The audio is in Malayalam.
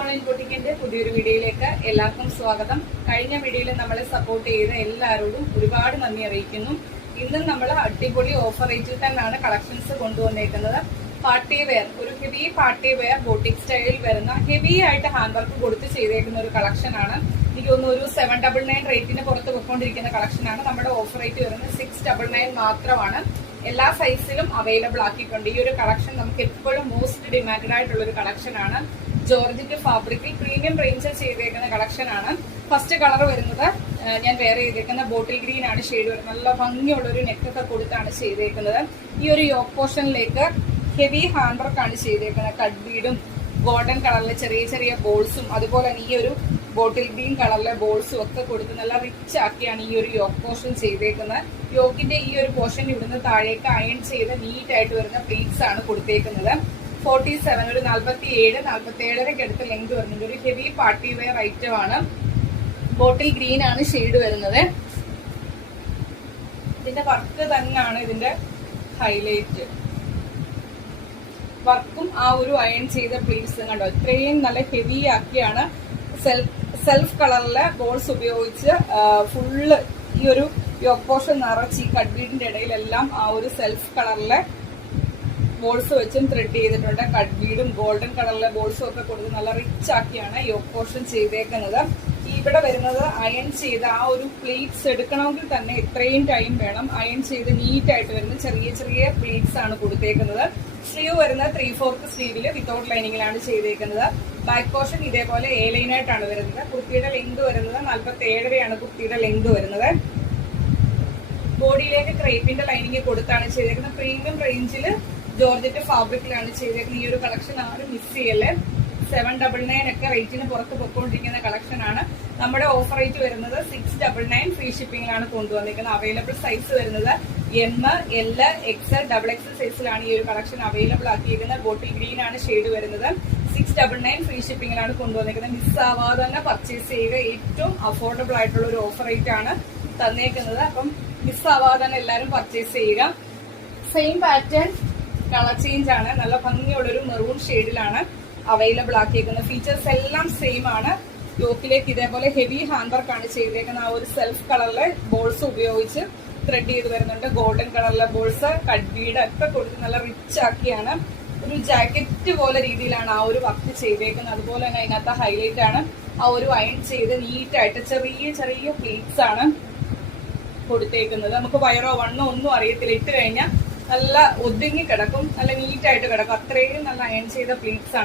ഓൺലൈൻ ബുട്ടിക്കിന്റെ പുതിയൊരു വീഡിയോയിലേക്ക് എല്ലാവർക്കും സ്വാഗതം. കഴിഞ്ഞ വീഡിയോയിൽ നമ്മളെ സപ്പോർട്ട് ചെയ്ത എല്ലാവരോടും ഒരുപാട് നന്ദി അറിയിക്കുന്നു. ഇന്നും നമ്മൾ അടിപൊളി ഓഫർ റേറ്റിൽ തന്നെയാണ് കളക്ഷൻസ് കൊണ്ടുവന്നേക്കുന്നത്. പാർട്ടി വെയർ, ഒരു ഹെവി പാർട്ടി വെയർ ബോട്ടിക് സ്റ്റൈലിൽ വരുന്ന ഹെവി ആയിട്ട് ഹാൻഡ് വർക്ക് കൊടുത്ത് ചെയ്തേക്കുന്ന ഒരു കളക്ഷൻ ആണ്. എനിക്ക് തോന്നുന്നു ഒരു 799 റേറ്റിന് പുറത്ത് പോയിക്കൊണ്ടിരിക്കുന്ന കളക്ഷൻ ആണ്. നമ്മുടെ ഓഫർ റേറ്റ് വരുന്നത് 699 മാത്രമാണ്. എല്ലാ സൈസിലും അവൈലബിൾ ആക്കിയിട്ടുണ്ട്. ഈ ഒരു കളക്ഷൻ നമുക്ക് എപ്പോഴും മോസ്റ്റ് ഡിമാൻഡഡ് ആയിട്ടുള്ള ഒരു കളക്ഷൻ ആണ്. ജോർജറ്റ് ഫാബ്രിക്കിൽ പ്രീമിയം റേഞ്ചിൽ ചെയ്തേക്കുന്ന കളക്ഷൻ ആണ്. ഫസ്റ്റ് കളർ വരുന്നത് ഞാൻ വേറെ ചെയ്തേക്കുന്ന ബോട്ടിൽ ഗ്രീൻ ആണ് ഷെയ്ഡ് വരുന്നത്. നല്ല ഭംഗിയുള്ള ഒരു നെക്കൊക്കെ കൊടുത്താണ് ചെയ്തേക്കുന്നത്. ഈ ഒരു യോക്ക് പോർഷനിലേക്ക് ഹെവി ഹാൻഡ് വർക്ക് ആണ് ചെയ്തേക്കുന്നത്. കട്ട് ബീഡും ഗോൾഡൻ കളറിലെ ചെറിയ ചെറിയ ബോൾസും അതുപോലെ തന്നെ ഈ ഒരു ബോട്ടിൽ ഗ്രീൻ കളറിലെ ബോൾസും ഒക്കെ കൊടുത്ത് നല്ല റിച്ച് ആക്കിയാണ് ഈ ഒരു യോക്ക് പോർഷൻ ചെയ്തേക്കുന്നത്. യോക്കിന്റെ ഈ ഒരു പോർഷൻ ഇവിടുന്ന് താഴേക്ക് അയൺ ചെയ്ത് നീറ്റ് ആയിട്ട് വരുന്ന പ്ലീറ്റ്സ് ആണ് കൊടുത്തേക്കുന്നത്. 47 ഒരു 47-47.5 അടുത്ത് ലെങ്ത് വരുന്നുണ്ട്. ഒരു ഹെവി പാർട്ടി വെയർ ഐറ്റം ആണ്. ബോട്ടിൽ ഗ്രീൻ ആണ് ഷെയ്ഡ് വരുന്നത്. ഇതിന്റെ വർക്ക് തന്നെയാണ് ഇതിന്റെ ഹൈലൈറ്റ്. വർക്കും ആ ഒരു അയൺ ചെയ്ത പ്ലീറ്റ്സ് കണ്ടോ, ഇത്രയും നല്ല ഹെവി ആക്കിയാണ് സെൽഫ് കളറിലെ ബോൾസ് ഉപയോഗിച്ച് ഫുള്ള് ഈ ഒരു യോക്ക് പോർഷൻ നിറച്ച് ഈ കട്ട് ബീഡിന്റെ ഇടയിലെല്ലാം ആ ഒരു സെൽഫ് കളറിലെ ബോൾസ് വെച്ചും ത്രെഡ് ചെയ്തിട്ടുണ്ട്. കട്ട് ബീഡും ഗോൾഡൻ കളറിലെ ബോൾസും ഒക്കെ കൊടുത്ത് നല്ല റിച്ച് ആക്കിയാണ് യോക്ക് പോർഷൻ ചെയ്തേക്കുന്നത്. ഇവിടെ വരുന്നത് അയൺ ചെയ്ത് ആ ഒരു പ്ലീറ്റ്സ് എടുക്കണമെങ്കിൽ തന്നെ ഇത്രയും ടൈം വേണം. അയൺ ചെയ്ത് നീറ്റ് ആയിട്ട് വരുന്ന ചെറിയ ചെറിയ പ്ലീറ്റ്സ് ആണ് കൊടുത്തേക്കുന്നത്. സ്ലീവ് വരുന്നത് 3/4 സ്ലീവില് വിത്തൗട്ട് ലൈനിങ്ങിലാണ് ചെയ്തേക്കുന്നത്. ബാക്ക് പോർഷൻ ഇതേപോലെ എ ലൈൻ ആയിട്ടാണ് വരുന്നത്. കുർത്തിയുടെ ലെങ്ത് വരുന്നത് 47.5 കുർത്തിയുടെ ലെങ്ത് വരുന്നത്. ബോഡിയിലേക്ക് ക്രേപ്പിന്റെ ലൈനിങ് കൊടുത്താണ് ചെയ്തേക്കുന്നത്. പ്രീമിയം റേഞ്ചിൽ ജോർജറ്റ് ഫാബ്രിക്കിലാണ് ചെയ്തേക്കുന്നത്. ഈ ഒരു കളക്ഷൻ ആരും മിസ് ചെയ്യല്ലേ. 799 ഒക്കെ റേറ്റിന് പുറത്ത് പൊയ്ക്കൊണ്ടിരിക്കുന്ന കളക്ഷൻ ആണ്. നമ്മുടെ ഓഫർ റേറ്റ് വരുന്നത് 699 ഫ്രീ ഷിപ്പിംഗിലാണ് കൊണ്ടുവന്നിരിക്കുന്നത്. അവൈലബിൾ സൈസ് വരുന്നത് M, L, XL, XXL സൈസിലാണ് ഈ ഒരു കളക്ഷൻ അവൈലബിൾ ആക്കിയിരിക്കുന്നത്. ബോട്ടിൽ ഗ്രീൻ ആണ് ഷെയ്ഡ് വരുന്നത്. 699 ഫ്രീ ഷിപ്പിംഗിലാണ് കൊണ്ടുവന്നിരിക്കുന്നത്. മിസ് ആവാതെ തന്നെ പർച്ചേസ് ചെയ്യുക. ഏറ്റവും അഫോർഡബിൾ ആയിട്ടുള്ള ഒരു ഓഫർ റേറ്റ് ആണ് തന്നേക്കുന്നത്. അപ്പം മിസ് ആവാതെ തന്നെ എല്ലാവരും പർച്ചേസ് ചെയ്യുക. സെയിം പാറ്റേൺ കളർ ചേഞ്ച് ആണ്. നല്ല ഭംഗിയുള്ളൊരു മെറൂൺ ഷെയ്ഡിലാണ് അവൈലബിൾ ആക്കിയേക്കുന്നത്. ഫീച്ചേഴ്സ് എല്ലാം സെയിം ആണ്. യോക്കിലേക്ക് ഇതേപോലെ ഹെവി ഹാൻഡ് വർക്ക് ആണ് ചെയ്തേക്കുന്നത്. ആ ഒരു സെൽഫ് കളറിലെ ബോൾസ് ഉപയോഗിച്ച് ത്രെഡ് ചെയ്ത് വരുന്നുണ്ട്. ഗോൾഡൻ കളറിലെ ബോൾസ്, കട്ട് ബീഡ് ഒക്കെ കൊടുത്ത് നല്ല റിച്ച് ആക്കിയാണ്. ഒരു ജാക്കറ്റ് പോലെ രീതിയിലാണ് ആ ഒരു വർക്ക് ചെയ്തേക്കുന്നത്. അതുപോലെ തന്നെ അതിനകത്ത് ഹൈലൈറ്റ് ആണ് ആ ഒരു അയൺ ചെയ്ത് നീറ്റായിട്ട് ചെറിയ ചെറിയ പ്ലീറ്റ്സ് ആണ് കൊടുത്തേക്കുന്നത്. നമുക്ക് വയറോ വണ്ണോ ഒന്നും അറിയത്തില്ല. ഇട്ട് കഴിഞ്ഞാൽ നല്ല ഒതുങ്ങി കിടക്കും, നല്ല നീറ്റായിട്ട് കിടക്കും. അത്രയും നല്ല അയൺ ചെയ്ത പ്ലീറ്റ്സ് ആണ്